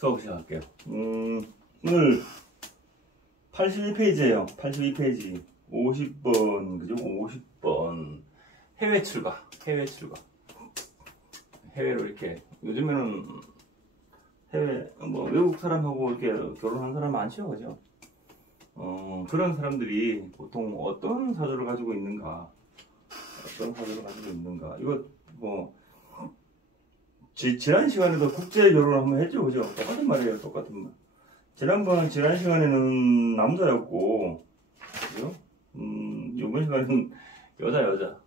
수업 시작할게요. 오늘 82페이지에요. 82페이지. 50번, 그죠? 50번. 해외 출가. 해외 출가. 해외로 이렇게. 요즘에는 해외, 외국 사람하고 이렇게 결혼한 사람 많죠, 그죠? 그런 사람들이 보통 어떤 사주를 가지고 있는가. 어떤 사주를 가지고 있는가. 이거, 지난 시간에도 국제 결혼을 한번 했죠, 그죠? 똑같은 말이에요, 똑같은 말. 지난 시간에는 남자였고, 그죠? 이번 시간에는 여자.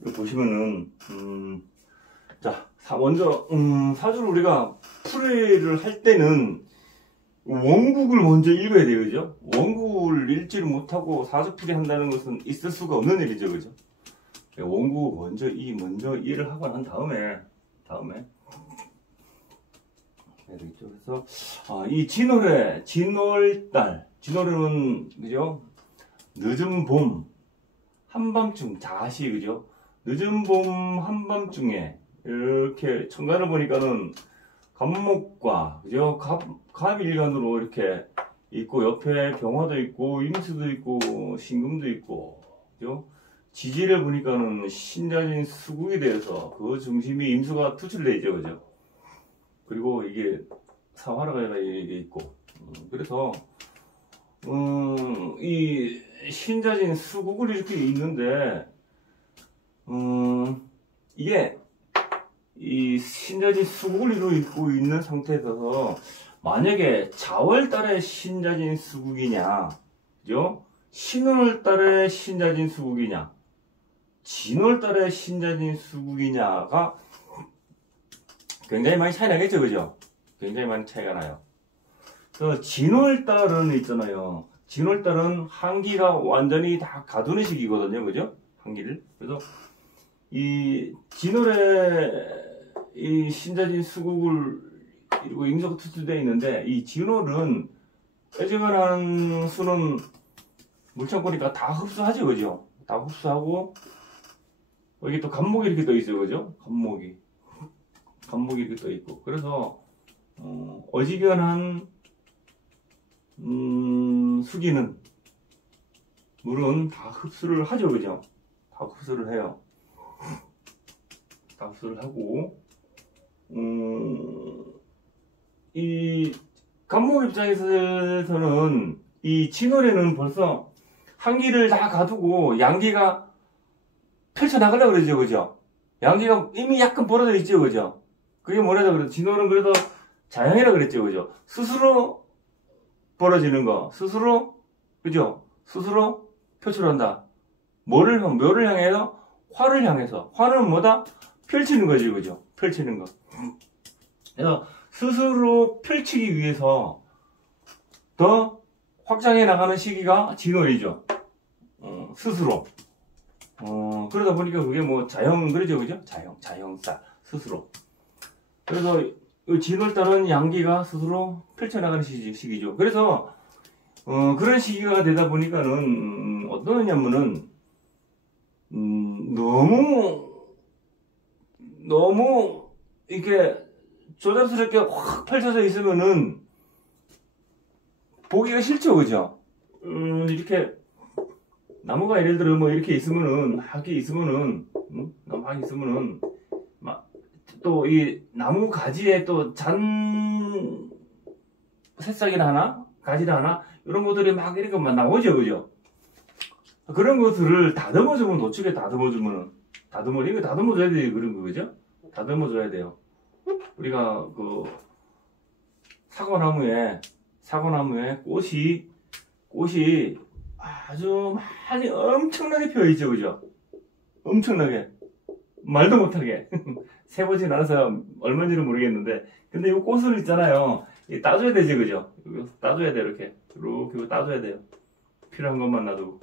이거 보시면은, 자, 먼저, 사주를 우리가 풀이를 할 때는 원국을 먼저 읽어야 돼요, 그죠? 원국을 읽지를 못하고 사주풀이 한다는 것은 있을 수가 없는 일이죠, 그죠? 원국 먼저 이해를 하고 난 다음에 해야 되겠죠. 그래서 이 진월은 그죠? 늦은 봄 한밤중 자시, 그죠? 늦은 봄 한밤중에 이렇게 천간을 보니까는 갑목과, 그죠? 갑일간으로 이렇게 있고, 옆에 병화도 있고, 임수도 있고, 신금도 있고, 그죠? 지지를 보니까는 신자진 수국이 되어서 그 중심이 임수가 투출되어 있죠, 그죠? 그리고 이게 사화라가 이게 있고, 그래서, 이 신자진 수국을 이렇게 있는데, 이게 이 신자진 수국을 이루고 있는 상태에서 만약에 자월달에 신자진 수국이냐, 그죠? 신월달에 신자진 수국이냐, 진월달에 신자진 수국이냐가 굉장히 많이 차이 나겠죠, 그죠? 굉장히 많이 차이가 나요. 그래서 진월달은 있잖아요. 진월달은 한기가 완전히 다 가두는 시기거든요, 그죠? 한기를. 그래서 이 진월에 이 신자진 수국을 이루고 임수가 투출되어 있는데, 이 진월은 빼져가는 수는 물창보니까 다 흡수하죠, 그죠? 다 흡수하고, 여기 또 갑목이 이렇게 떠 있어요, 그죠? 갑목이 이렇게 떠 있고. 그래서 어지간한 수기는 물은 다 흡수를 하죠, 그죠? 다 흡수를 해요. 다 흡수를 하고, 이 갑목 입장에서는 이 진월에는 벌써 한기를 다 가두고 양기가 펼쳐나가려고 그러죠, 그죠? 양기가 이미 약간 벌어져 있죠, 그죠? 그게 뭐라고 그러죠? 진월은 그래서 자양이라 그랬죠, 그죠? 스스로 벌어지는 거, 스스로, 그죠? 스스로 표출한다. 뭐를 향해서? 화를 향해서. 화는 뭐다? 펼치는 거지, 그죠? 펼치는 거. 그래서 스스로 펼치기 위해서 더 확장해 나가는 시기가 진월이죠. 스스로. 그러다 보니까 그게 그러죠, 그죠? 자형살, 스스로. 그래서 진월달은 양기가 스스로 펼쳐나가는 시기죠. 그래서, 그런 시기가 되다 보니까는, 어떠냐면은, 너무, 이렇게 조잡스럽게 확 펼쳐져 있으면은, 보기가 싫죠, 그죠? 이렇게, 나무가 예를 들어 이렇게 있으면은, 막 있으면은, 또 이 나무 가지에 또 새싹이나 하나, 가지나 하나, 이런 것들이 막 이렇게 막 나오죠, 그죠? 그런 것들을 다듬어주면, 노출에 다듬어주면은, 이거 다듬어줘야 돼요, 그런 거, 그죠? 다듬어줘야 돼요. 우리가 사과나무에 꽃이 아주 많이 엄청나게 피어있죠, 그죠? 엄청나게. 말도 못하게. 세보진 않아서 얼마인지는 모르겠는데, 근데 이 꽃을 있잖아요. 따줘야 되지, 그죠? 따줘야 돼, 이렇게 따줘야 돼요. 필요한 것만 놔두고.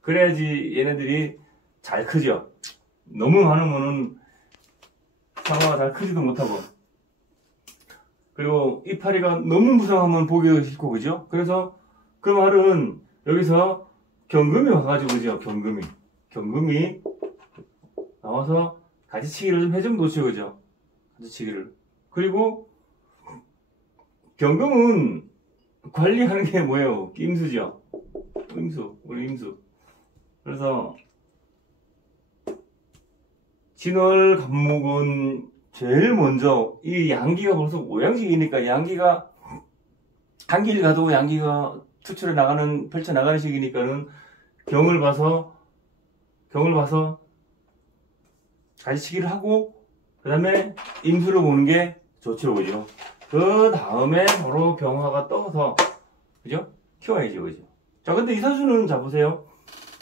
그래야지 얘네들이 잘 크죠. 너무 많으면은 상어가 잘 크지도 못하고. 그리고 이파리가 너무 무성하면 보기가 싫고, 그죠? 그래서 그 말은 여기서 경금이 와가지고, 그죠? 경금이 나와서 가지치기를 좀 해주면 놓죠, 그죠? 가지치기를. 그리고 경금은 관리하는 게 뭐예요? 임수죠. 임수, 우리 임수. 그래서 진월 간목은 제일 먼저 이 양기가 벌써 오양식이니까 양기가 한길 가도 양기가 투출해 나가는 펼쳐 나가는 시기니까는 경을 봐서 가지치기를 하고 그 다음에 임수를 보는 게 좋죠, 그죠? 그 다음에 바로 병화가 떠서 그죠? 키워야죠, 그죠? 자, 근데 이 사주는 자 보세요.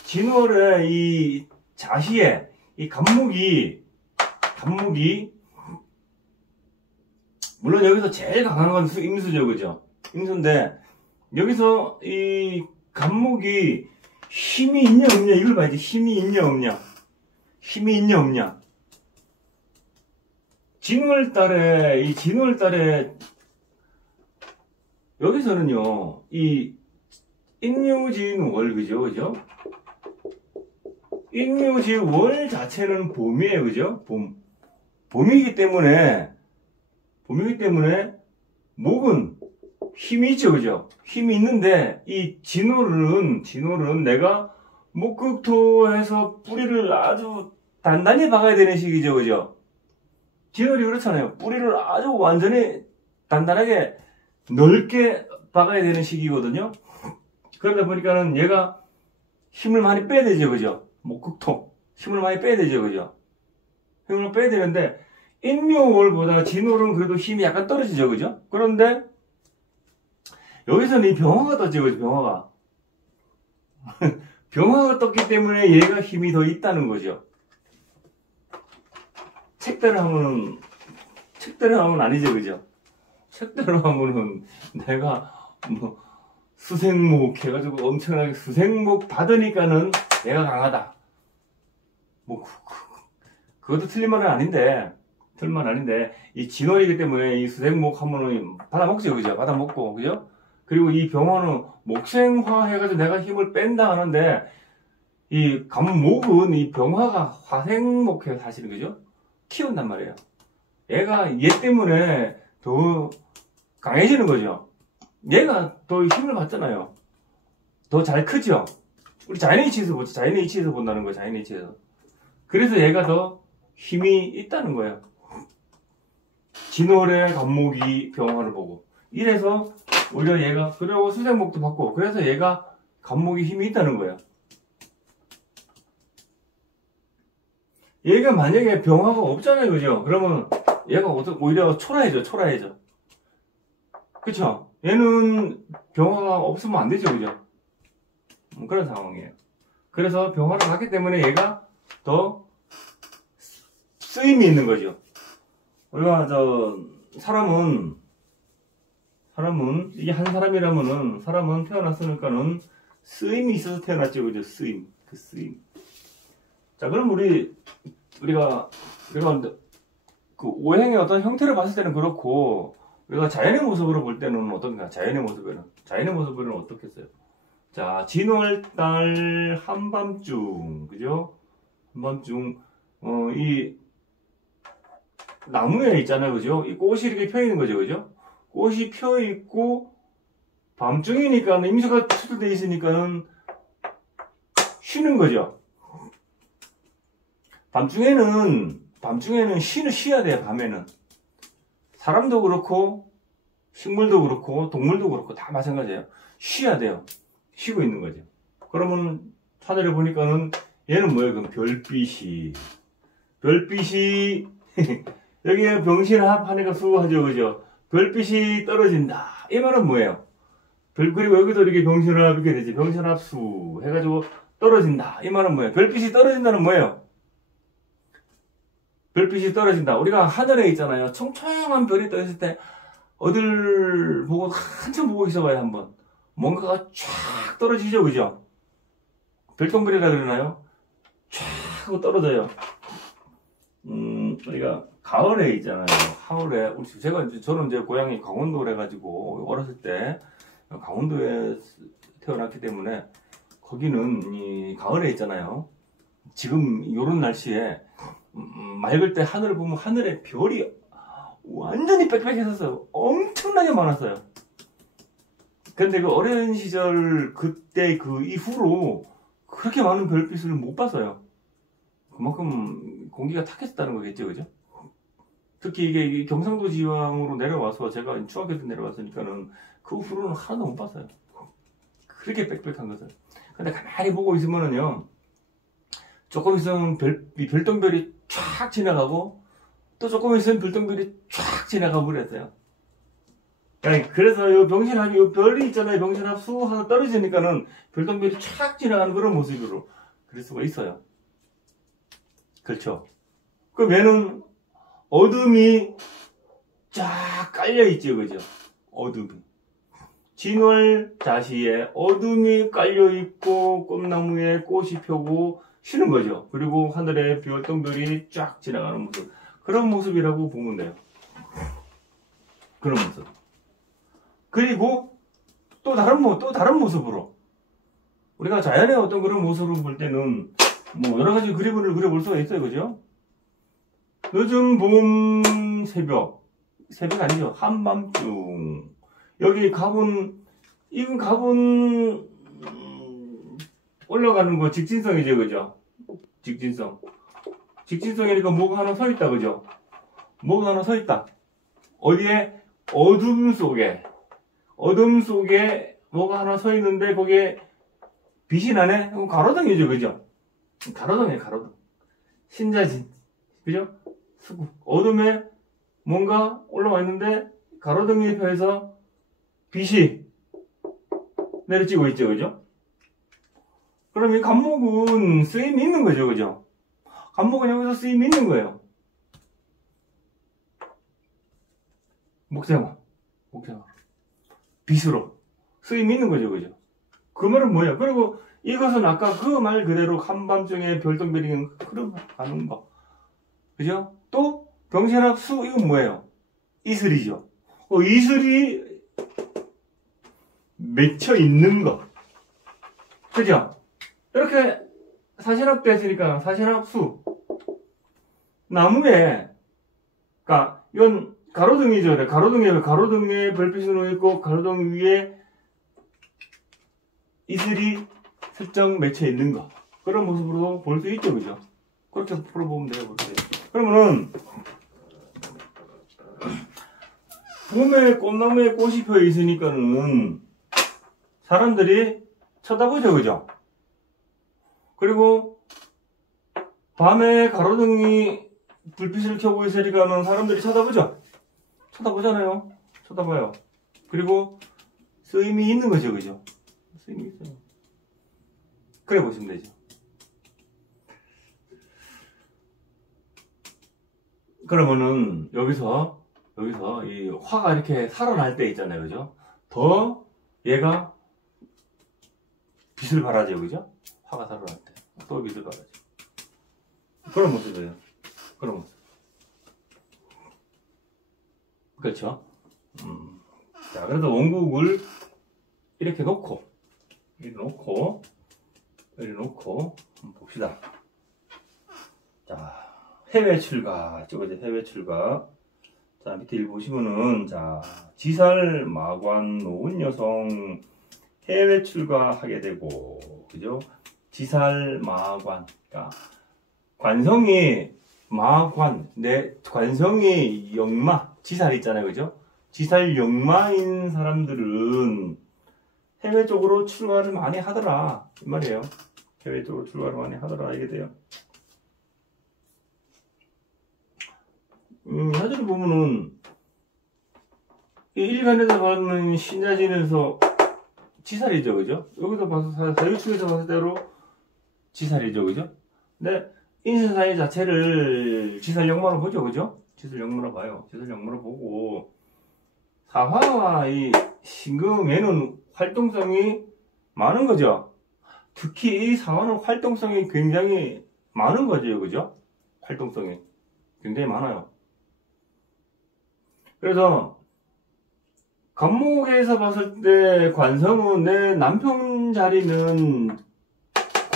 진월에 이 자시에 이 간목이 물론 여기서 제일 강한 건 임수죠, 그죠? 임수인데 여기서 이 간목이 힘이 있냐 없냐 이걸 봐야지. 힘이 있냐 없냐. 진월달에 여기서는요 이 인묘진월 그죠? 인묘진월 자체는 봄이에요, 그죠? 봄이기 때문에 목은 힘이 있죠, 그죠? 힘이 있는데 이 진월은 내가 목극토에서 뿌리를 아주 단단히 박아야 되는 시기죠, 그죠? 진월이 그렇잖아요. 뿌리를 아주 완전히 단단하게 넓게 박아야 되는 시기거든요. 그러다 보니까는 얘가 힘을 많이 빼야 되죠, 그죠? 목극토 힘을 많이 빼야 되죠, 그죠? 힘을 빼야 되는데 인묘월보다 진월은 그래도 힘이 약간 떨어지죠, 그죠? 그런데 여기서는 이 병화가 떴죠, 그죠? 병화가 떴기 때문에 얘가 힘이 더 있다는 거죠. 책대로 하면 아니죠, 그죠? 책대로 하면은 내가 뭐 수생목 해가지고 엄청나게 수생목 받으니까는 내가 강하다. 뭐 그것도 틀린 말은 아닌데 이 진월이기 때문에 이 수생목 하면은 받아먹죠, 그죠? 받아먹고, 그죠? 그리고 이 병화는 목생화 해가지고 내가 힘을 뺀다 하는데 이 간목은 이 병화가 화생목해요, 사실은, 그죠? 키운단 말이에요. 얘 때문에 더 강해지는 거죠. 얘가 더 힘을 받잖아요. 더 잘 크죠. 우리 자연의 이치에서 보죠. 자연의 이치에서 본다는 거예요. 자연의 이치에서. 그래서 얘가 더 힘이 있다는 거예요. 진월의 간목이 병화를 보고 이래서 오히려 얘가 그리고 수생목도 받고 그래서 얘가 간목이 힘이 있다는 거예요. 얘가 만약에 병화가 없잖아요, 그죠? 그러면 얘가 오히려 초라해져. 그쵸? 얘는 병화가 없으면 안 되죠, 그죠? 그런 상황이에요. 그래서 병화를 갖기 때문에 얘가 더 쓰임이 있는 거죠. 우리가 사람은 이게 한 사람이라면은 사람은 태어났으니까는 쓰임이 있어서 태어났죠, 그죠? 쓰임. 자, 그럼 우리가 그 오행의 어떤 형태를 봤을 때는 그렇고 우리가 자연의 모습으로 볼 때는 어떤가? 자연의 모습은 어떻겠어요? 자, 진월달 한밤중, 그죠? 한밤중 이 나무에 있잖아요, 그죠? 이 꽃이 이렇게 펴 있는 거죠, 그죠? 꽃이 펴 있고 밤중이니까 임수가 투출되어 있으니까는 쉬는 거죠. 밤중에는 쉬어야 돼요, 밤에는. 사람도 그렇고, 식물도 그렇고, 동물도 그렇고, 다 마찬가지예요. 쉬어야 돼요. 쉬고 있는 거죠. 그러면 하늘에 보니까는 얘는 뭐예요? 그럼 별빛이 여기에 병신합 하니까 수하죠, 그죠? 별빛이 떨어진다. 이 말은 뭐예요? 그리고 여기도 이렇게 병신합 이렇게 되지. 병신합수 해가지고 떨어진다. 이 말은 뭐예요? 별빛이 떨어진다는 뭐예요? 별빛이 떨어진다. 우리가 하늘에 있잖아요. 청청한 별이 떠있을 때 어딜 보고 한참 보고 있어봐요, 한번. 뭔가가 쫙 떨어지죠, 그죠? 별똥별이라 그러나요? 쫙 하고 떨어져요. 우리가 가을에 있잖아요. 하울에 저는 이제 고향이 강원도라 해가지고 어렸을 때 강원도에 태어났기 때문에 거기는 이 가을에 있잖아요. 지금 요런 날씨에 맑을 때 하늘을 보면 하늘에 별이 완전히 빽빽해서 엄청나게 많았어요. 근데 그 어린 시절 그때 그 이후로 그렇게 많은 별빛을 못 봤어요. 그만큼 공기가 탁했다는 거겠죠, 그죠? 특히 이게 경상도 지방으로 내려와서 제가 중학교 때 내려왔으니까는 그 후로는 하나도 못 봤어요. 그렇게 빽빽한 것을. 근데 가만히 보고 있으면은요, 조금 있으면 별똥별이 쫙 지나가고, 또 조금 있으면 별똥별이 쫙 지나가고 그랬어요. 그래서 이 병신합이, 이 별이 있잖아요. 병신합 수 하나 떨어지니까는 별똥별이 쫙 지나가는 그런 모습으로 그럴 수가 있어요. 그렇죠. 그럼 얘는 어둠이 쫙 깔려있죠, 그죠? 어둠이. 진월자시에 어둠이 깔려있고, 꽃나무에 꽃이 펴고, 쉬는 거죠. 그리고 하늘에 별똥별이 쫙 지나가는 모습. 그런 모습이라고 보면 돼요. 그런 모습. 그리고 또 다른 모습으로. 우리가 자연의 어떤 그런 모습을 볼 때는 뭐 여러 가지 그림을 그려볼 수가 있어요. 그죠? 늦은 봄 새벽 아니죠. 한밤중. 여기 이건 가본, 올라가는 거 직진성이죠. 그죠? 직진성이니까 뭐가 하나 서 있다. 그죠? 뭐가 하나 서 있다. 어디에? 어둠 속에 뭐가 하나 서 있는데 거기에 빛이 나네? 그럼 가로등이죠. 그죠? 가로등이에요. 가로등. 신자진. 그죠? 어둠에 뭔가 올라와 있는데 가로등에 펴서 빛이 내려지고 있죠. 그죠? 그럼 이 간목은 쓰임이 있는 거죠. 그죠? 간목은 여기서 쓰임이 있는 거예요. 목생화. 빛으로 쓰임이 있는 거죠. 그죠? 그 말은 뭐예요? 그리고 이것은 아까 그 말 그대로 한밤중에 별똥별이 흘러가는 거. 그죠? 또 병신합 수, 이건 뭐예요? 이슬이죠. 이슬이 맺혀 있는 거. 그죠? 이렇게 사신합 됐으니까 사신합 수. 나무에, 그러니까 이건 가로등이죠. 가로등에 별빛이 놓여 있고 가로등 위에 이슬이 슬쩍 맺혀 있는 거. 그런 모습으로 볼 수 있죠. 그죠? 그렇게 풀어보면 돼요. 그렇게. 그러면은 봄에 꽃나무에 꽃이 펴 있으니까는 사람들이 쳐다보죠. 그죠? 그리고 밤에 가로등이 불빛을 켜고 있으니까는 사람들이 쳐다보잖아요. 쳐다봐요. 그리고 쓰임이 있는 거죠. 그죠? 쓰임이 있어요. 그래 보시면 되죠. 그러면은 여기서 이 화가 이렇게 살아날 때 있잖아요. 그죠? 더 얘가 빛을 발하죠. 그죠? 화가 살아날 때 또 빛을 발하죠. 그런 모습이에요. 그런 모습. 그렇죠? 자, 그래서 원국을 이렇게 놓고 한번 봅시다. 자, 해외 출가 찍어줘. 해외 출가. 자, 밑에 일 보시면은, 자, 지살 마관 놓은 여성 해외 출가하게 되고, 그죠? 지살 마관. 그러니까 관성이 마관, 관성이 역마, 지살 있잖아요. 그죠? 지살 역마인 사람들은 해외 쪽으로 출가를 많이 하더라. 이 말이에요. 해외 쪽으로 출가를 많이 하더라. 이게 돼요. 사실 보면은, 일간에서 받는 신자진에서 지살이죠. 그죠? 여기서 봐서, 사유축에서 봤을 때로 지살이죠. 그죠? 근데, 인신사회 자체를 지살역마로 보죠. 그죠? 지살역마로 봐요. 지살역마로 보고, 사화와 이 신금에는 활동성이 많은 거죠. 특히 이 사화는 활동성이 굉장히 많은 거죠. 그죠? 활동성이 굉장히 많아요. 그래서 간목에서 봤을 때 관성은 내 남편 자리는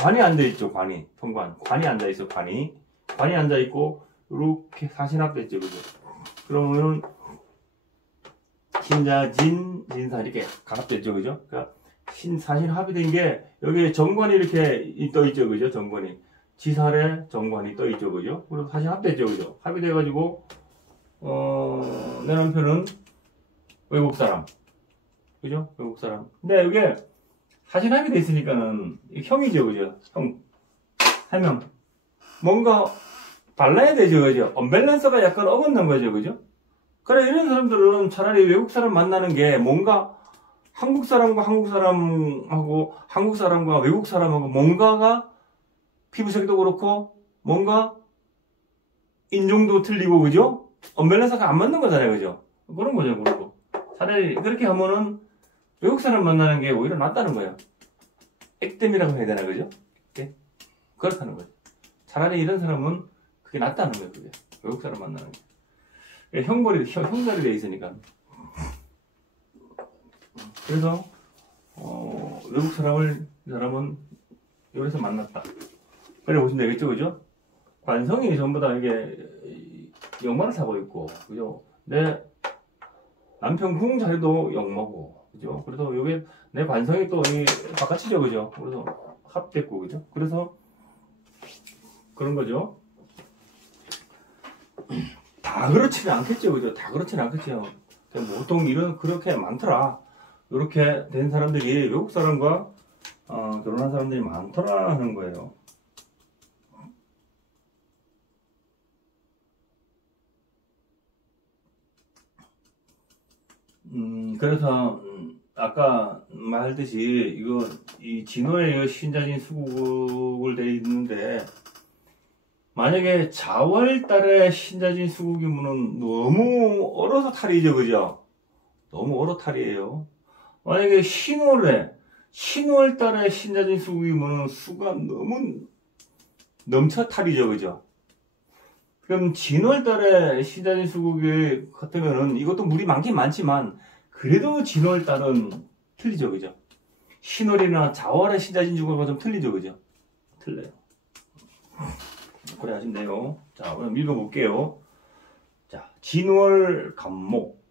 관이 앉아있죠, 관이. 통관. 관이 앉아있어, 관이. 관이 앉아있고, 이렇게 사신합됐죠, 그죠? 그러면은, 신자, 진, 진사, 이렇게 가깝됐죠, 그죠? 그러니까, 사신 합의된 게, 여기에 정관이 이렇게 떠있죠, 그죠? 정관이. 지살에 정관이 떠있죠, 그죠? 그리고 사신 합됐죠, 그죠? 합의돼가지고, 내 남편은 외국 사람. 그죠? 외국 사람. 근데 이게, 사신 합의돼 있으니까는, 형이죠, 그죠? 형. 해명. 뭔가, 달라야 되죠, 그죠? 언밸런스가 약간 어긋난 거죠, 그죠? 그래, 이런 사람들은 차라리 외국 사람 만나는 게 뭔가 한국 사람과 한국 사람하고 한국 사람과 외국 사람하고 뭔가가 피부색도 그렇고 뭔가 인종도 틀리고, 그죠? 언밸런스가 안 맞는 거잖아요, 그죠? 그런 거죠, 그리고. 차라리 그렇게 하면은 외국 사람 만나는 게 오히려 낫다는 거예요. 액땜이라고 해야 되나, 그죠? 네? 그렇다는 거죠. 차라리 이런 사람은 그게 낫다는 거예요, 그게. 외국 사람 만나는 게. 형벌이 돼 있으니까. 그래서, 외국 이 사람은 여기서 만났다. 그래 보시면 되겠죠, 그죠? 관성이 전부 다 이게, 역마를 타고 있고, 그죠? 내 남편 궁 자리도 역마고, 그죠? 그래서 요게, 내 관성이 또, 바깥이죠, 그죠? 그래서 합됐고, 그죠? 그래서, 그런 거죠. 다 그렇지는 않겠죠, 그죠? 다 그렇지는 않겠죠. 보통 그렇게 많더라. 이렇게 된 사람들이 외국 사람과 결혼한 사람들이 많더라 하는 거예요. 그래서 아까 말했듯이 이 진호의 신자진 수국을 돼 있는데, 만약에 자월달에 신자진 수국이면은 너무 얼어서 탈이죠, 그죠? 너무 얼어 탈이에요. 만약에 신월달에 신자진 수국이면은 수가 너무 넘쳐 탈이죠, 그죠? 그럼 진월달에 신자진 수국이 같으면은 이것도 물이 많긴 많지만 그래도 진월달은 틀리죠, 그죠? 신월이나 자월에 신자진 수국과 좀 틀리죠, 그죠? 틀려요. 그래 하시면 돼요. 자, 그럼 읽어볼게요. 자, 진월 간목.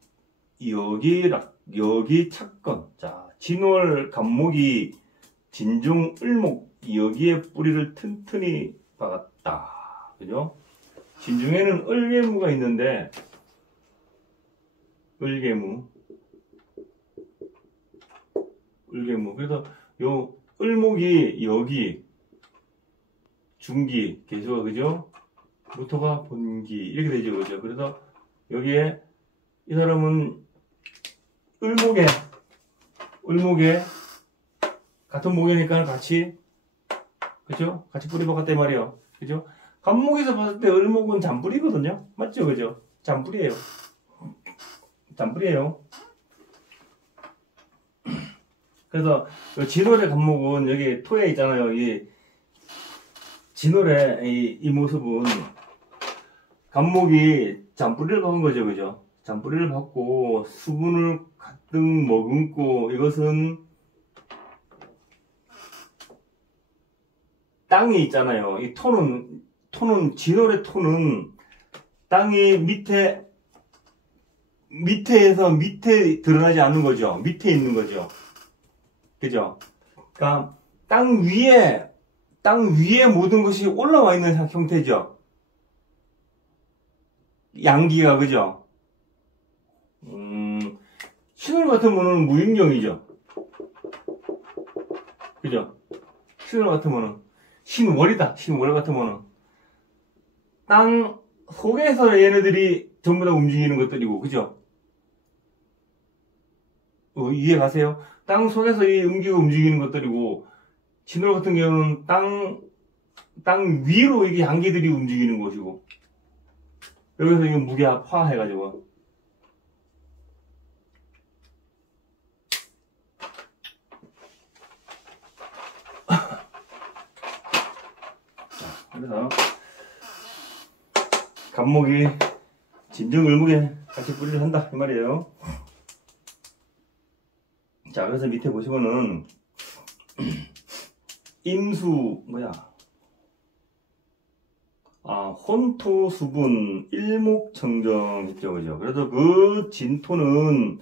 여기 착건. 자, 진월 간목이 진중 을목. 여기에 뿌리를 튼튼히 박았다. 그죠? 진중에는 을개무가 있는데, 을개무. 그래서 요 을목이 여기, 중기, 개수가, 그죠? 무토가 본기, 이렇게 되죠, 그죠? 그래서 여기에 이 사람은 을목에 같은 목이니까 같이, 그죠? 같이 뿌리 박았단 말이에요. 그죠? 간목에서 봤을 때 을목은 잔뿌리거든요? 맞죠, 그죠? 잔뿌리예요. 그래서 진월의 간목은 여기 토에 있잖아요. 이 진월의 이 모습은 간목이 잔뿌리를 박은 거죠, 그죠? 잔뿌리를 박고 수분을 가득 머금고, 이것은 땅이 있잖아요. 이 토는 진월의 토는 땅이 밑에서 밑에 드러나지 않는 거죠. 밑에 있는 거죠. 그죠? 그러니까 땅 위에 모든 것이 올라와 있는 형태죠. 양기가, 그죠? 신월 같으면은 무인경이죠. 그죠? 신월 같으면은 신월이다. 신월 같으면은 땅 속에서 얘네들이 전부 다 움직이는 것들이고, 그죠? 이해 가세요? 땅 속에서 움직이는 것들이고, 진월 같은 경우는 땅 위로 이게 양기들이 움직이는 것이고, 여기서 이거 무게화 해가지고. 그래서 간목이 진정을목에 같이 뿌리를 한다 이 말이에요. 자, 그래서 밑에 보시면은 임수, 혼토수분, 일목청정 있죠, 그죠? 그래서 그 진토는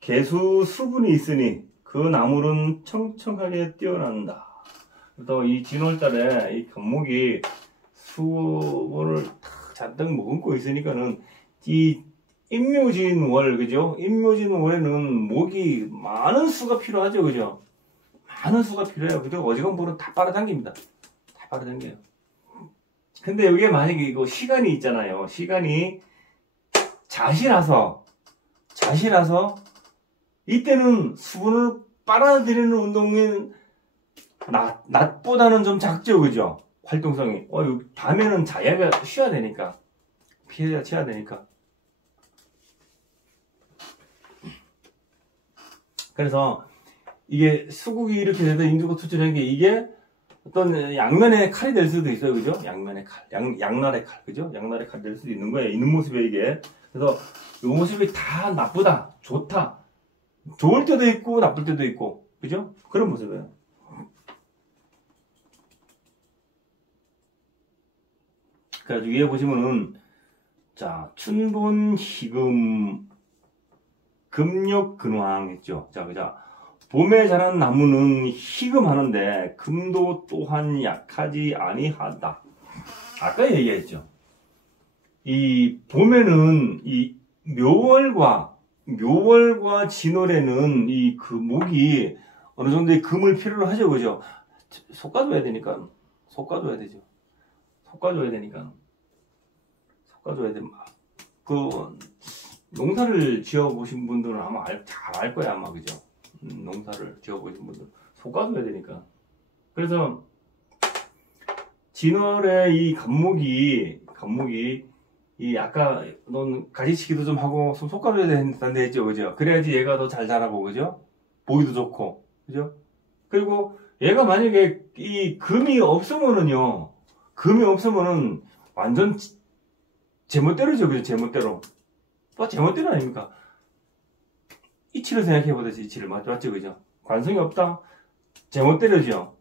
개수 수분이 있으니 그 나물은 청청하게 뛰어난다. 또 이 진월달에 이 감목이 수분을 탁 잔뜩 머금고 있으니까는 이 임묘진월, 그죠? 임묘진월에는 목이 많은 수가 필요하죠, 그죠? 많은 수가 필요해요. 그죠? 어지간보면 다 빨아당깁니다. 다 빨아당겨요. 근데 여기에 만약에 이거 시간이 있잖아요. 시간이 잣이라서 이때는 수분을 빨아들이는 운동이 낮보다는 좀 작죠, 그죠? 활동성이. 밤에는 자야가 쉬어야 되니까. 피해야 쳐야 되니까. 그래서 이게 수국이 이렇게 돼서 임수가 투출한 게 이게 어떤 양면의 칼이 될 수도 있어요, 그죠? 양면의 칼, 양날의 칼, 그죠? 양날의 칼이 될 수도 있는 거예요. 있는 모습에 이게. 그래서 이 모습이 다 나쁘다, 좋다. 좋을 때도 있고 나쁠 때도 있고, 그죠? 그런 모습이에요. 그래서 위에 보시면은 자 춘본 희금 금력 근황 있죠. 자 봄에 자란 나무는 희금하는데 금도 또한 약하지 아니하다. 아까 얘기했죠. 이 봄에는 이 묘월과 진월에는 이 그 목이 어느 정도의 금을 필요로 하죠, 그죠? 솎아줘야 되니까 솎아줘야 되죠. 솎아줘야 되니까 솎아줘야 돼. 그 농사를 지어보신 분들은 아마 잘 알 거야, 아마, 그죠? 농사를 지어보신 분들 솎아줘야 되니까. 그래서 진월에 이 감목이 이 아까 넌 가지치기도 좀 하고 좀 솎아줘야 된다는데 했죠, 그죠? 그래야지 얘가 더 잘 자라고, 그죠? 보기도 좋고, 그죠? 그리고 얘가 만약에 이 금이 없으면은 완전 제멋대로죠, 그죠? 제멋대로. 제멋대로 아닙니까? 이치를 생각해보듯이 이치를 맞죠, 그죠? 관성이 없다? 제멋대로죠.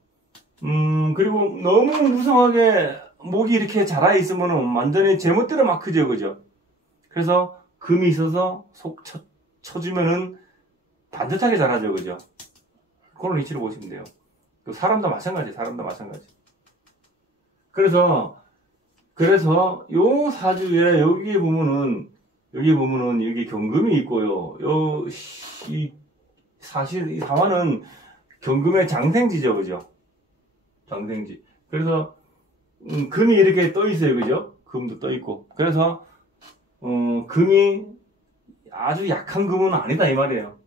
그리고 너무 무성하게 목이 이렇게 자라 있으면은 완전히 제멋대로 막 크죠, 그죠? 그래서 금이 있어서 속 쳐주면은 반듯하게 자라죠, 그죠? 그런 이치를 보시면 돼요. 사람도 마찬가지. 그래서 요 사주에 여기 보면은 여기 경금이 있고요. 사실 이 사화는 경금의 장생지죠, 그죠? 장생지. 그래서 금이 이렇게 떠 있어요, 그죠? 금도 떠 있고. 그래서 금이 아주 약한 금은 아니다 이 말이에요.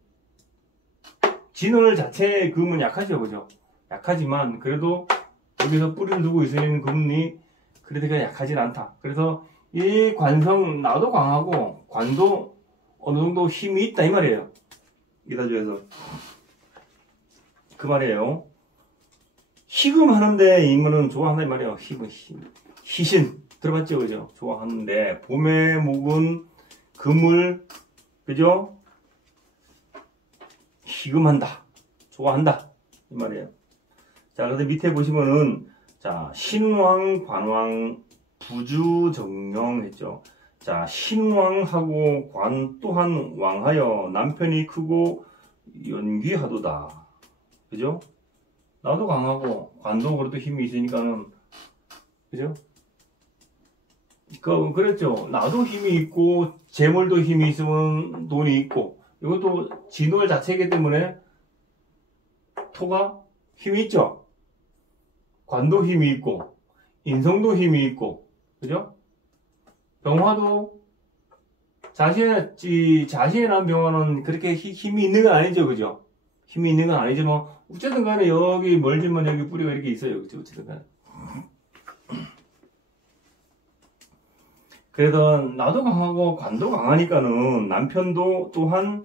진월 자체의 금은 약하죠, 그죠? 약하지만 그래도 여기서 뿌리를 두고 있으면 금이 그래도 약하진 않다. 그래서 이 관성 나도 강하고 관도 어느 정도 힘이 있다 이 말이에요. 이다주에서 그 말이에요. 희금하는데 이거는 좋아한다 이 말이에요. 희신 들어봤죠, 그죠? 좋아하는데 봄의 목은 금을, 그죠? 희금한다, 좋아한다 이 말이에요. 자, 그래서 밑에 보시면은 자 신왕, 관왕, 부주정령 했죠. 자, 신왕하고 관 또한 왕하여 남편이 크고 연귀하도다. 그죠? 나도 강하고 관도 그래도 힘이 있으니까는, 그죠? 그랬죠. 나도 힘이 있고 재물도 힘이 있으면 돈이 있고, 이것도 진월 자체이기 때문에 토가 힘이 있죠. 관도 힘이 있고 인성도 힘이 있고, 그죠? 병화도 자신의 난 병화는 그렇게 힘이 있는 건 아니죠, 그죠? 힘이 있는 건 아니지만 어쨌든 간에 여기 멀지만 여기 뿌리가 이렇게 있어요, 그죠? 어쨌든 간에. 그래서 나도 강하고 관도 강하니까는 남편도 또한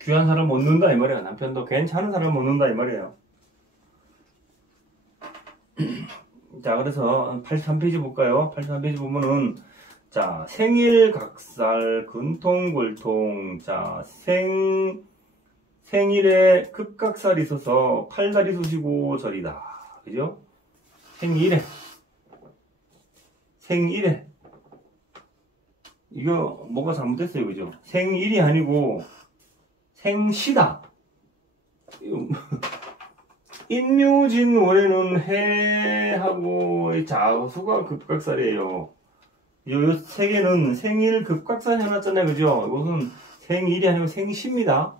귀한 사람 얻는다 이 말이에요. 남편도 괜찮은 사람 얻는다 이 말이에요. 자, 그래서 83페이지 볼까요? 83페이지 보면은 자, 생일각살 근통골통. 자, 생일에 급각살이 있어서 팔다리 쑤시고 절이다. 그죠? 생일에. 생일에. 이거 뭐가 잘못됐어요. 그죠? 생일이 아니고 생시다. 인묘진 올해는 해하고 자수가 급각살이에요. 요 세 개는 생일 급각살 해놨잖아요. 그죠? 이것은 생일이 아니고 생시입니다.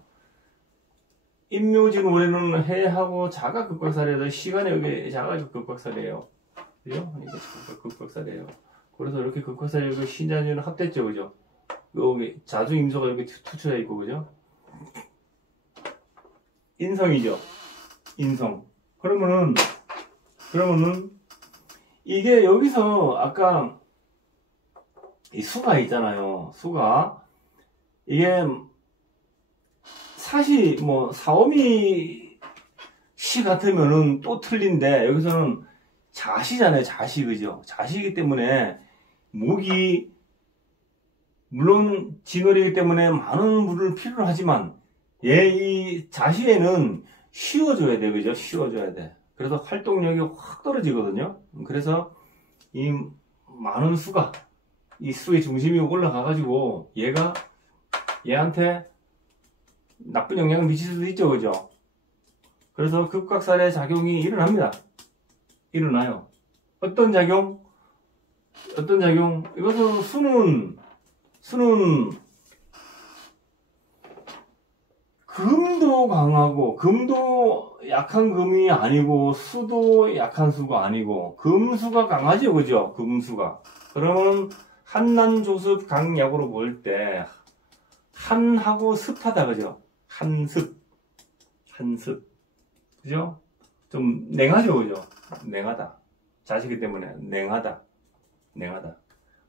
인묘진 올해는 해하고 자가 급각살이라서 시간에 여기 자가 급각살이에요. 그죠? 이게 급각살이에요. 그래서 이렇게 급각살이 신자지는 합됐죠. 그죠? 여기 자주 임소가 여기 투쳐져 있고, 그죠? 인성이죠. 인성. 그러면은 이게 여기서 아까 이 수가 있잖아요. 수가 이게 사실 뭐 사오미 시 같으면은 또 틀린데 여기서는 자시잖아요. 자시. 그죠? 자시이기 때문에 목이 물론 진월이기 때문에 많은 물을 필요로 하지만 이 자시에는 쉬어줘야 돼. 그죠? 쉬어줘야 돼. 그래서 활동력이 확 떨어지거든요. 그래서 이 많은 수가 이 수의 중심이 올라가 가지고 얘한테 나쁜 영향을 미칠 수도 있죠. 그죠? 그래서 급각살의 작용이 일어납니다. 일어나요. 어떤 작용? 이것은 수는 금도 강하고 금도 약한 금이 아니고 수도 약한 수가 아니고 금수가 강하죠. 그죠? 금수가. 그러면 한난조습 강약으로 볼 때 한하고 습하다. 그죠? 한습. 그죠? 좀 냉하죠. 그죠? 냉하다. 자시기 때문에 냉하다.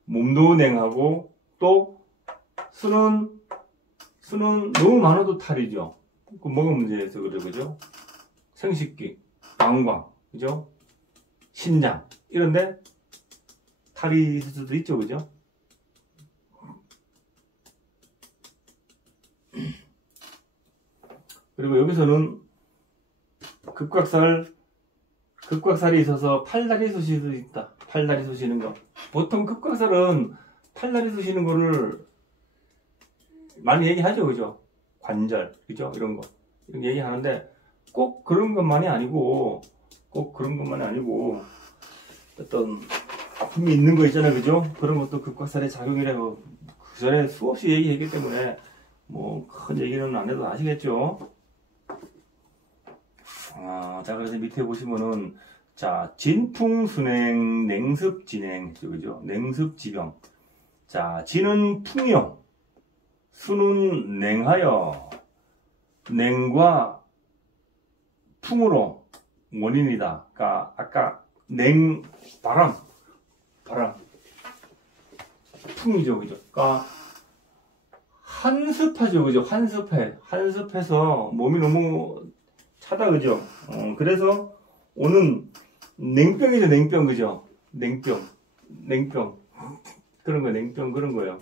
몸도 냉하고 또 수는 너무 많아도 탈이죠. 그 뭐가 문제에서 그래. 그죠? 생식기, 방광, 그죠? 신장 이런데 탈이 있을 수도 있죠. 그죠? 그리고 여기서는 급각살이 있어서 팔다리 쑤실 수도 있다. 팔다리 쑤시는 거. 보통 급각살은 팔다리 쑤시는 거를 많이 얘기하죠. 그죠? 관절, 그죠? 이런 거 얘기하는데 꼭 그런 것만이 아니고 어떤 아픔이 있는 거 있잖아요. 그죠? 그런 것도 급각살의 작용이라고 그 전에 수없이 얘기했기 때문에 뭐 큰 얘기는 안 해도 아시겠죠? 자, 그래서 밑에 보시면은 자, 진풍순행 냉습진행, 그죠? 냉습지병. 자, 진은 풍이요, 수는 냉하여 냉과 풍으로 원인이다. 그러니까 아까 바람 풍이죠. 그죠? 그러니까 한습하죠. 그죠? 한습해서 몸이 너무 차다. 그죠? 그래서 오는 냉병이죠. 냉병. 그죠? 냉병 그런 거예요. 냉병 그런 거예요.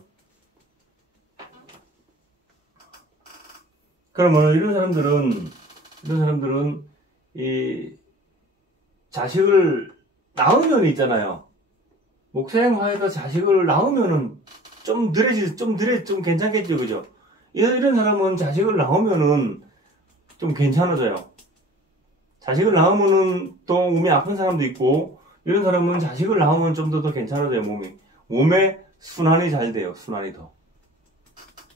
그러면 이런 사람들은 이 자식을 낳으면 있잖아요. 목사행화에서 자식을 낳으면은 좀 괜찮겠죠. 그죠? 이런 사람은 자식을 낳으면은 좀 괜찮아져요. 자식을 낳으면은 또 몸이 아픈 사람도 있고, 이런 사람은 자식을 낳으면 좀 더 괜찮아져요. 몸에 순환이 잘 돼요. 순환이 더.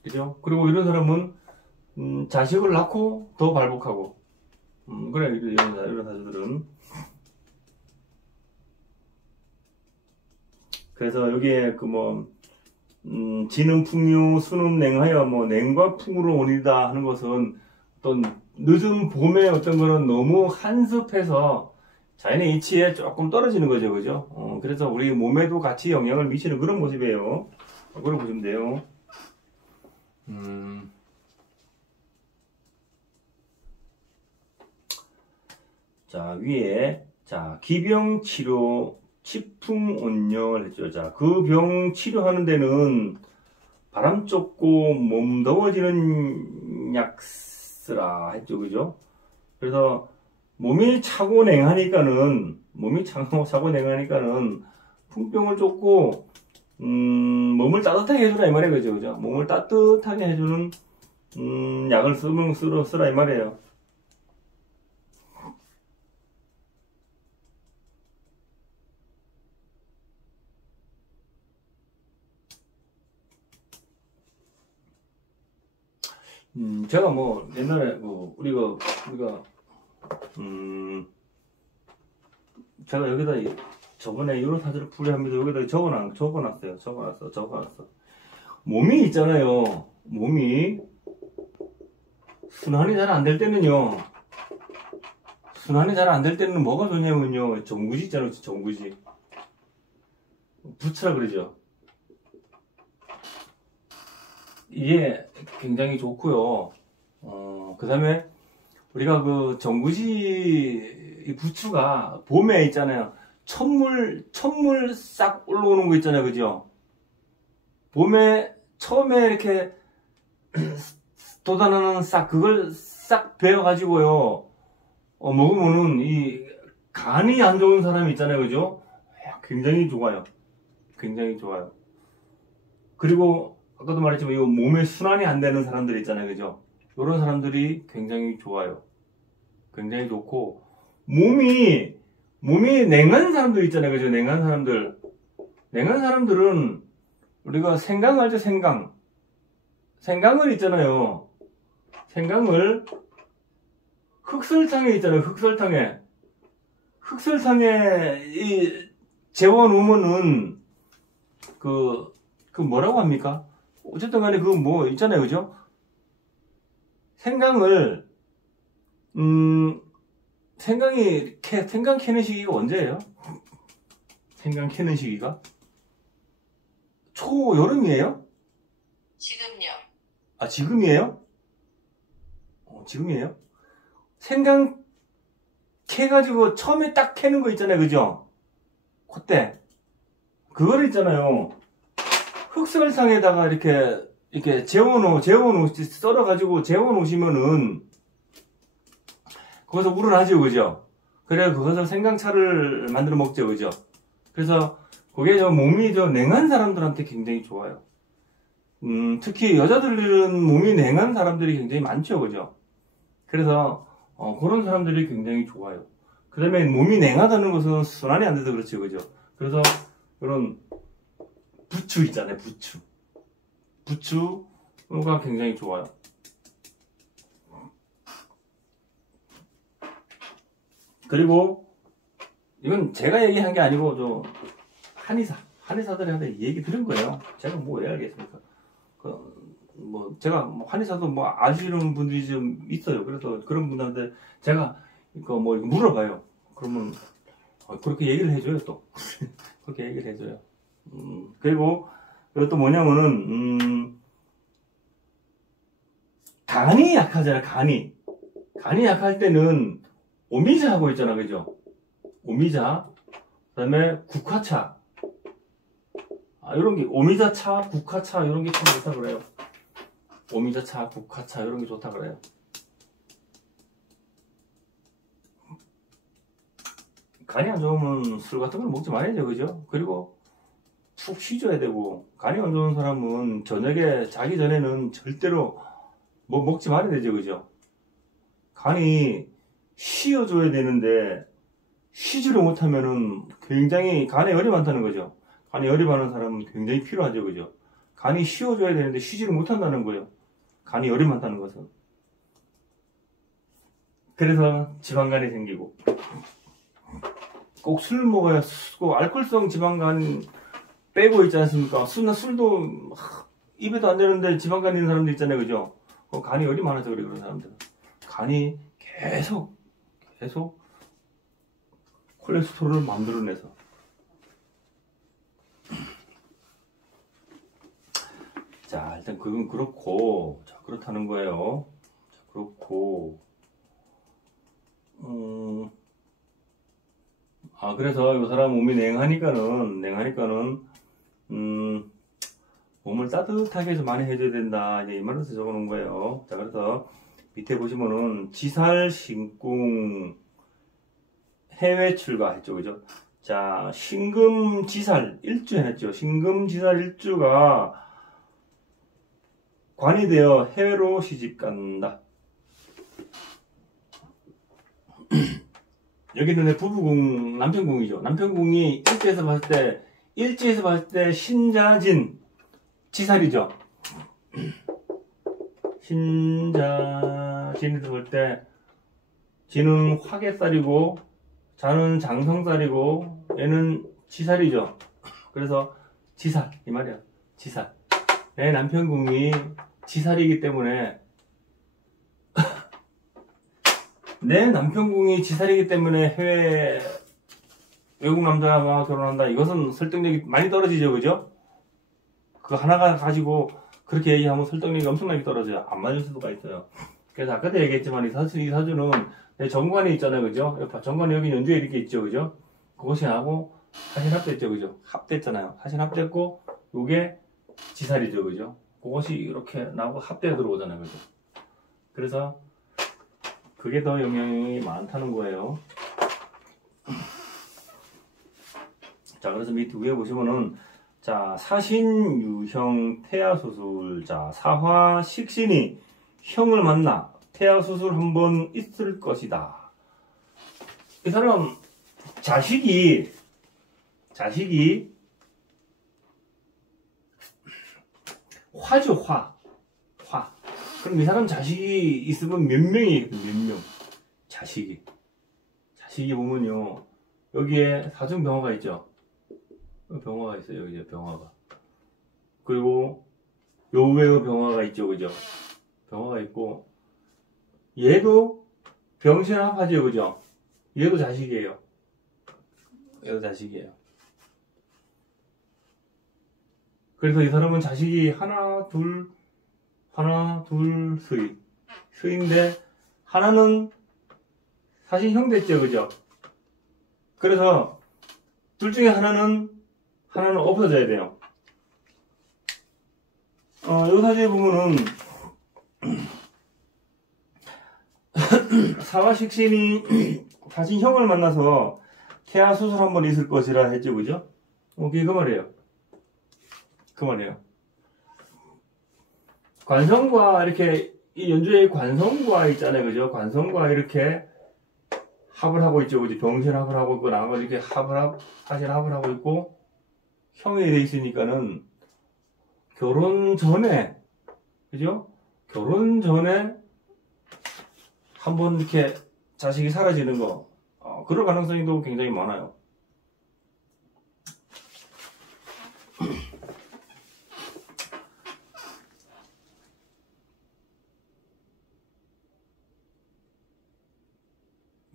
그죠? 그리고 이런 사람은 자식을 낳고 더 발복하고. 그래, 이런 사람들은. 그래서 여기에 지는 풍류, 수는 냉하여, 냉과 풍으로 온이다 하는 것은 어떤 늦은 봄에 어떤 거는 너무 한습해서 자연의 이치에 조금 떨어지는 거죠. 그죠? 그래서 우리 몸에도 같이 영향을 미치는 그런 모습이에요. 그걸 보시면 돼요. 자, 위에, 자, 기병치료, 치풍온열 했죠. 자, 그 병 치료하는 데는 바람 쫓고 몸 더워지는 약 쓰라 했죠. 그죠? 그래서 몸이 차고 냉하니까는, 차고 냉하니까는, 풍병을 쫓고, 몸을 따뜻하게 해주라, 이 말이에요. 그죠? 몸을 따뜻하게 해주는, 약을 쓰라, 이 말이에요. 제가 뭐, 옛날에, 제가 여기다, 저번에 유로타즈를 풀이하면서 여기다 적어놨어. 몸이 있잖아요. 몸이, 순환이 잘 안 될 때는요, 뭐가 좋냐면요, 정구지 있잖아요, 정구지. 부츠라 그러죠. 이게 굉장히 좋고요. 그 다음에 우리가 그 정구지 이 부추가 봄에 있잖아요. 첫물 싹 올라오는 거 있잖아요. 그죠? 봄에 처음에 이렇게 돋아나는 그걸 싹 베어가지고요. 먹으면은 이 간이 안 좋은 사람이 있잖아요. 그죠? 굉장히 좋아요. 굉장히 좋아요. 그리고 아까도 말했지만 이 몸에 순환이 안 되는 사람들 있잖아요. 그죠? 이런 사람들이 굉장히 좋아요. 굉장히 좋고, 몸이 냉한 사람들 있잖아요. 그죠? 냉한 사람들은 우리가 생강 알죠? 생강을 있잖아요. 생강을 흑설탕에 있잖아요. 흑설탕에 재워 놓으면은 그 뭐라고 합니까? 어쨌든 간에 그 뭐 있잖아요. 그죠? 생강을 생강 캐는 시기가 언제예요? 생강 캐는 시기가 초여름이에요? 지금요. 아, 지금이에요? 지금이에요? 생강 캐가지고 처음에 딱 캐는 거 있잖아요. 그죠? 그때 그걸 있잖아요. 흑설탕에다가 이렇게 썰어가지고 재워놓으시면은 거기서 우러나죠. 그죠? 그래, 거기서 생강차를 만들어 먹죠. 그죠? 그래서 그게 몸이 냉한 사람들한테 굉장히 좋아요. 특히 여자들은 몸이 냉한 사람들이 굉장히 많죠. 그죠? 그래서 그런 사람들이 굉장히 좋아요. 그 다음에 몸이 냉하다는 것은 순환이 안 돼서 그렇죠. 그죠? 그래서 그런 부추 있잖아요. 부추가 굉장히 좋아요. 그리고 이건 제가 얘기한 게 아니고 한의사들한테 얘기 들은 거예요. 제가 뭐 왜 알겠습니까? 제가 한의사도 아시는 분들이 좀 있어요. 그래서 그런 분들한테 제가 이거 물어봐요. 그러면 그렇게 얘기를 해줘요. 또 그렇게 얘기를 해줘요. 그리고 또 뭐냐면은 간이 약하잖아요. 간이 약할 때는 오미자 하고 있잖아. 그죠? 오미자, 그 다음에 국화차, 이런 게 오미자차, 국화차 이런 게 참 좋다 그래요. 오미자차, 국화차 이런 게 좋다 그래요. 간이 안 좋으면 술 같은 걸 먹지 말아야죠. 그죠? 그리고 푹 쉬줘야 되고, 간이 안 좋은 사람은 저녁에 자기 전에는 절대로 뭐 먹지 말아야 되죠. 그죠? 간이 쉬어줘야 되는데 쉬지를 못하면은 굉장히 간에 열이 많다는 거죠. 간에 열이 많은 사람은 굉장히 필요하죠. 그죠? 간이 쉬어줘야 되는데 쉬지를 못한다는 거예요. 간이 열이 많다는 것은. 그래서 지방간이 생기고, 꼭 술 먹어야 알코올성 지방간 빼고 있지 않습니까? 술도 입에도 안 되는데 지방간 있는 사람들 있잖아요. 그죠? 간이 열이 많아서 그래. 그런 사람들은 간이 계속 콜레스테롤을 만들어내서. 자, 일단 그건 그렇고, 자, 그렇다는 거예요. 자, 그렇고, 그래서 이 사람 몸이 냉하니까는, 몸을 따뜻하게 좀 많이 해줘야 된다. 이제 이 말을 적어 놓은 거예요. 자, 그래서 밑에 보시면은 지살신궁, 해외 출가했죠. 그죠? 자, 신금지살 일주 해냈죠. 신금지살 일주가 관이 되어 해외로 시집 간다. 여기는 내 부부궁, 남편궁이죠. 남편궁이 일지에서 봤을 때 신자진 지살이죠. 신자진에서 볼 때 진은 화개살이고 자는 장성살이고 얘는 지살이죠. 그래서 지살 이 말이야. 지살. 내 남편궁이 지살이기 때문에 내 남편궁이 지살이기 때문에 해외 외국 남자와 결혼한다. 이것은 설득력이 많이 떨어지죠. 그죠? 그거 하나가 가지고 그렇게 얘기하면 설득력이 엄청나게 떨어져요. 안 맞을 수가 있어요. 그래서 아까도 얘기했지만 이 사주는 내 정관이 있잖아요. 그죠? 정관이 여기 연주에 이렇게 있죠. 그죠? 그것이 나하고 사신 합됐죠. 그죠? 합됐잖아요. 사신 합됐고 요게 지살이죠. 그죠? 그것이 이렇게 나하고 합되어 들어오잖아요. 그죠? 그래서 그게 더 영향이 많다는 거예요. 자, 그래서 밑 두 개 보시면은, 자, 사신, 유형, 태아수술, 자, 사화, 식신이 형을 만나 태아수술 한번 있을 것이다. 이 사람, 자식이, 화죠, 화. 그럼 이 사람 자식이 있으면 몇 명이겠든, 몇 명. 자식이 보면요. 여기에 사중병화가 있죠. 병화가 있어요. 여기 병화가. 그리고 요외의 병화가 있죠. 그죠? 병화가 있고, 얘도 병신합하죠. 그죠? 얘도 자식이에요. 그래서 이 사람은 자식이 하나, 둘, 수인데, 하나는 사실 형 됐죠. 그죠? 그래서, 둘 중에 하나는 없어져야 돼요. 요 사주에 보면은, 사화식신이 사신 형을 만나서 태아 수술 한번 있을 것이라 했죠. 그죠? 그게 그 말이에요. 관성과 이렇게 이 연주의 관성과 있잖아요. 그죠? 관성과 이렇게 합을 하고 있죠. 그죠? 병신합을 하고 있고 나머지 이렇게 사실 합을 하고 있고 형이 돼 있으니까는 결혼 전에 그죠? 결혼 전에 한번 이렇게 자식이 사라지는 거 그럴 가능성이 또 굉장히 많아요.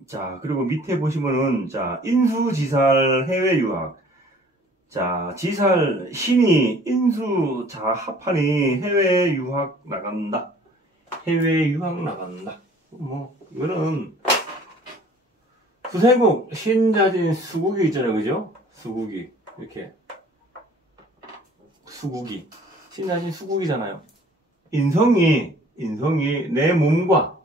자, 그리고 밑에 보시면은, 자, 인수지살 해외 유학. 자, 지살 신이 인수 자 합하니 해외 유학 나간다. 이거는 수세국 신자진 수국이 있잖아요. 그죠? 수국이. 이렇게. 신자진 수국이잖아요. 인성이 내 몸과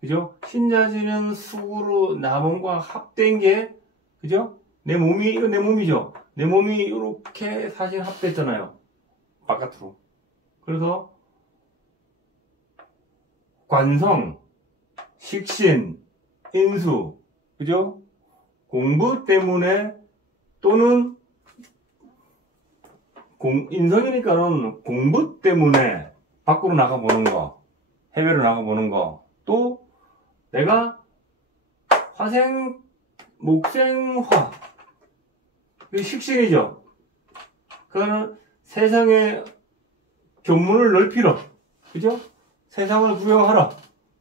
그죠? 신자지는 수구로 나 몸과 합된 게, 그죠? 이거 내 몸이죠? 내 몸이 이렇게 사실 합됐잖아요. 바깥으로. 그래서, 관성, 식신, 인수, 그죠? 공부 때문에 또는, 인성이니까는 공부 때문에 밖으로 나가보는 거, 해외로 나가보는 거, 또, 내가 화생, 목생화 이게 식신이죠. 그거는 세상의 견문을 넓히러 그죠? 세상을 구경하러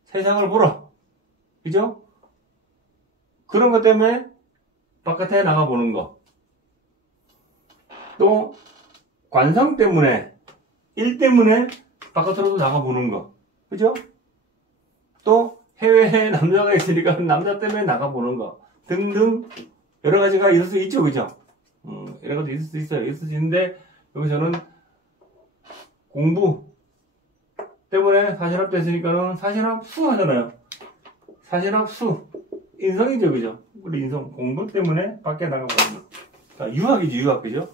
세상을 보러 그죠? 그런 것 때문에 바깥에 나가보는 거. 또 관성 때문에 일 때문에 바깥으로도 나가보는 거. 그죠? 또 해외에 남자가 있으니까 남자 때문에 나가보는 거 등등 여러 가지가 있을 수 있죠. 그죠? 여러 가지 있을 수 있어요. 있을 수 있는데 여기서는 공부 때문에 사신합 됐으니까는 사신합 수 하잖아요. 사신합 수 인성이죠, 그죠? 우리 인성. 공부 때문에 밖에 나가버리는 거. 그러니까 유학이지, 유학, 그죠?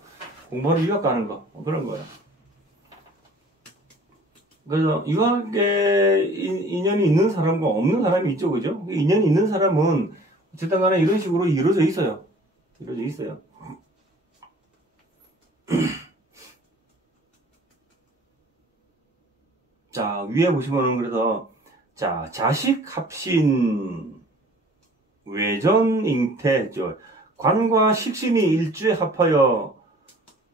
공부하러 유학 가는 거. 그런 거예요. 그래서 유학에 인연이 있는 사람과 없는 사람이 있죠, 그죠? 인연이 있는 사람은 어쨌든 간에 이런 식으로 이루어져 있어요. 이루어져 있어요. 자, 위에 보시면은 그래서 자, 자식 합신 외전 잉태 관과 식신이 일주에 합하여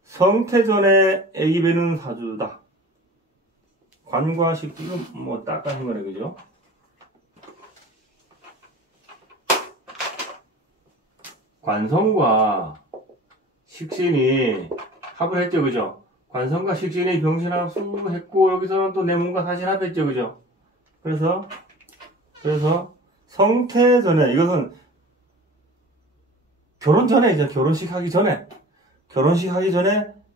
성태전에 애기 베는 사주다. 관과 식, 이건 뭐 닦아진 거네, 그죠? 관성과 식신이 합을 했죠, 그죠? 관성과 식신이 병신합수했고, 여기서는 또 내문과 사신합했죠, 그죠? 그래서 성태 전에, 이것은 결혼 전에, 이제 결혼식 하기 전에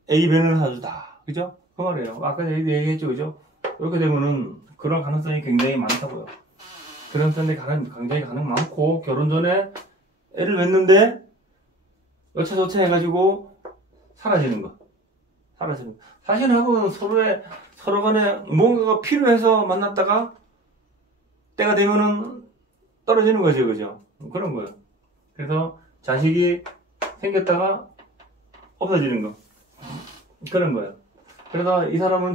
애기 베는 사주다. 그죠? 그 말이에요. 아까 얘기했죠, 그죠? 이렇게 되면은 그런 가능성이 굉장히 많다고요. 그런 굉장히 가능 많고, 결혼 전에 애를 낳는데 여차저차 해가지고 사라지는 거. 사실하고는 서로 간에 뭔가가 필요해서 만났다가 때가 되면은 떨어지는 거죠, 그죠? 그런 거예요. 그래서 자식이 생겼다가 없어지는 거. 그런 거예요. 그래서 이 사람은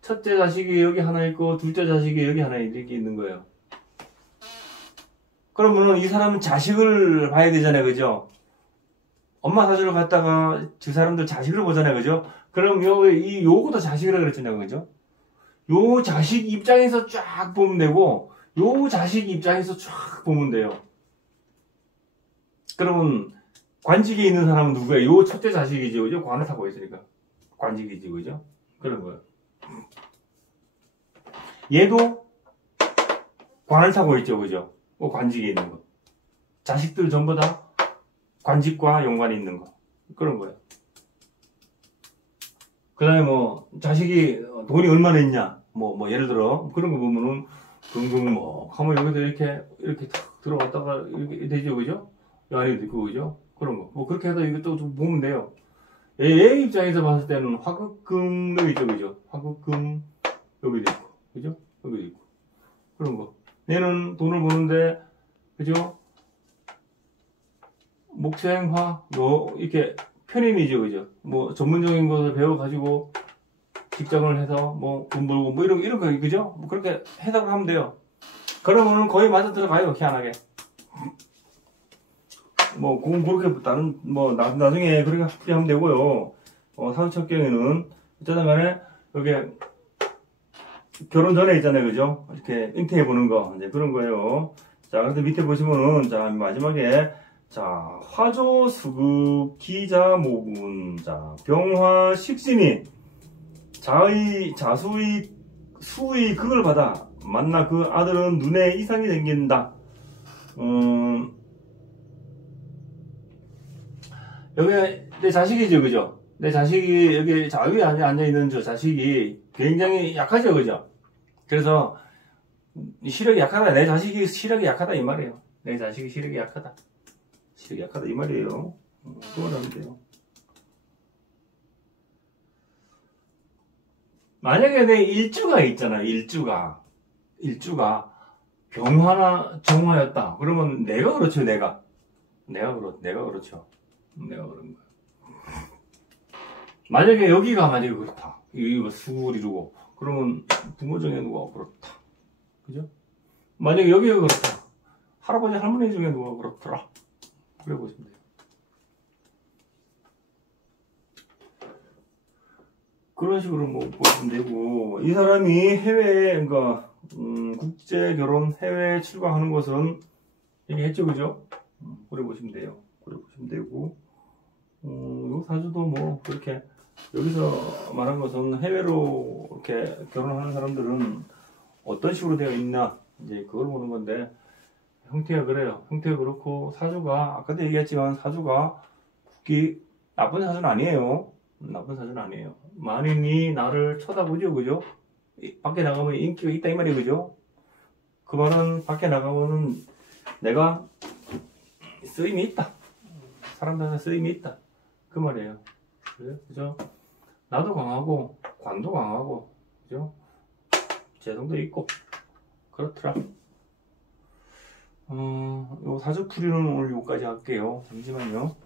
첫째 자식이 여기 하나 있고, 둘째 자식이 여기 하나 이렇게 있는 거예요. 그러면은 이 사람은 자식을 봐야 되잖아요, 그죠? 엄마 사주를 갖다가 두 사람들 자식을 보잖아요, 그죠? 그럼 요거도 자식이라 그랬잖아요, 그죠? 요 자식 입장에서 쫙 보면 되고, 요 자식 입장에서 쫙 보면 돼요. 그러면 관직에 있는 사람은 누구예요? 요 첫째 자식이죠, 그죠? 관을 타고 있으니까. 관직이지, 그죠? 그런 거예요. 얘도 관을 타고 있죠, 그죠? 관직에 있는 거. 자식들 전부 다 관직과 연관이 있는 거. 그런 거예요. 그 다음에 자식이 돈이 얼마나 있냐. 예를 들어, 그런 거 보면은, 하면 여기서 이렇게 탁 들어갔다가 이렇게 되죠, 그죠? 이 안에도 있고, 그죠? 그런 거. 그렇게 해서 이것도 좀 보면 돼요. 얘 입장에서 봤을 때는 화급금 여기 있죠, 그죠? 화급금 여기도 있고, 그죠? 여기도 있고. 그런 거. 얘는 돈을 버는데, 그죠? 목생화, 이렇게 편인이죠, 그죠? 전문적인 것을 배워가지고 직장을 해서 돈 벌고 이런 거, 그죠? 그렇게 해석을 하면 돼요. 그러면은 거의 맞아 들어가요, 희한하게. 그렇게 나중에 그렇게 하면 되고요. 사주 첫 경우에는 어쨌든 간에 여기 결혼 전에 있잖아요, 그죠? 이렇게 잉태해 보는 거, 이제 그런 거예요. 자, 그래서 밑에 보시면은, 자, 마지막에, 자, 화조, 수급, 기자, 모군, 자, 병화, 식신이, 수의 극을 받아, 만나 그 아들은 눈에 이상이 생긴다. 여기 내 자식이죠, 그죠? 내 자식이 여기 좌위에 앉아있는 저 자식이 굉장히 약하죠, 그죠? 그래서 시력이 약하다. 내 자식이 시력이 약하다 이 말이에요. 내 자식이 시력이 약하다. 시력이 약하다 이 말이에요. 그걸 하면 돼요. 만약에 내 일주가 있잖아. 일주가 병화나 정화였다. 그러면 내가 그렇죠. 내가 그렇죠. 내가 그런 거야. 만약에 여기가 그렇다. 이거 수굴이고 그러면 부모정에 누가 그렇다. 그죠? 만약에 여기가 그렇다. 할아버지 할머니 중에 누가 그렇더라. 그래 보시면 돼요. 그런 식으로 보시면 되고, 이 사람이 해외에, 그러니까 국제 결혼 해외에 출가하는 것은 얘기했죠, 그죠? 그래 보시면 돼요. 그래 보시면 되고, 요 사주도 그렇게 여기서 말한 것은 해외로 이렇게 결혼하는 사람들은 어떤 식으로 되어 있나 이제 그걸 보는 건데, 형태가 그래요. 형태가 그렇고 사주가 아까도 얘기했지만 사주가 국기 나쁜 사주는 아니에요. 나쁜 사주는 아니에요. 만인이 나를 쳐다보죠, 그죠? 밖에 나가면 인기가 있다 이 말이에요, 그죠? 그 말은 밖에 나가면은 내가 쓰임이 있다. 사람들한테 쓰임이 있다. 그 말이에요. 그죠? 나도 강하고, 관도 강하고, 그죠? 재성도 있고, 그렇더라. 요 사주풀이는 오늘 여기까지 할게요. 잠시만요.